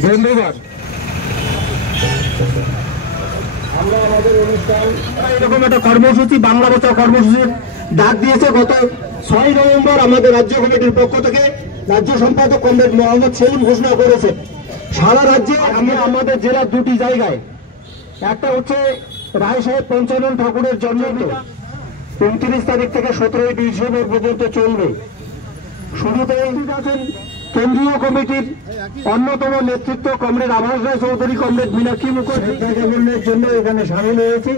ধন্যবাদ। আমরা আমাদের অনুষ্ঠান এরকম একটা কর্মসূচি বাংলা বছর কর্মসূচির ডাক দিয়েছে গত 6 নভেম্বর আমাদের রাজ্য কমিটির পক্ষ থেকে রাজ্য সম্পাদক কমরেড মোহাম্মদ সেলিম ঘোষণা করেছে। সারা রাজ্যে আমরা আমাদের জেলার দুটি জায়গায়, একটা হচ্ছে রায় সাহেব পঞ্চানন ঠাকুরের জন্মদিন 29 তারিখ থেকে 17 ডিসেম্বর পর্যন্ত চলবে। শুরুতেই আছেন কেন্দ্রীয় কমিটির অন্যতম নেতৃত্ব কমরেড আভাস রায় চৌধুরী, কমরেড মীনাক্ষী মুখার্জি জ্ঞাপনের জন্য এখানে সামিল হয়েছে।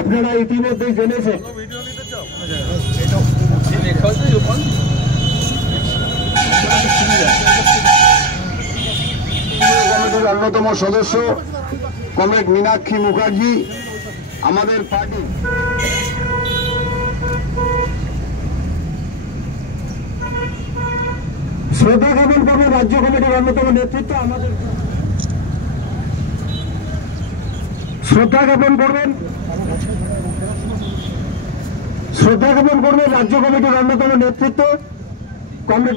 আপনারা ইতিমধ্যেই জেনেছেন কমিটির অন্যতম সদস্য কমরেড মীনাক্ষী মুখার্জি আমাদের পার্টি শ্রদ্ধা জ্ঞাপন করবেন রাজ্য কমিটির অন্যতম নেতৃত্ব আমাদের শ্রদ্ধা জ্ঞাপন করবেন রাজ্য কমিটির অন্যতম নেতৃত্ব কমরেড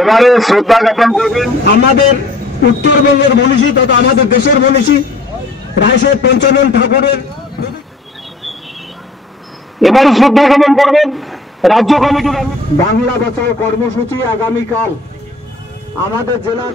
এবারে শ্রদ্ধা জ্ঞাপন করবেন আমাদের উত্তরবঙ্গের মনীষী তথা আমাদের দেশের মনীষী রায় সাহেব পঞ্চানন ঠাকুরের। এবারে শ্রদ্ধা জ্ঞাপন করবেন রাজ্য কমিটির বাংলা বছর কর্মসূচি আগামীকাল আমাদের জেলার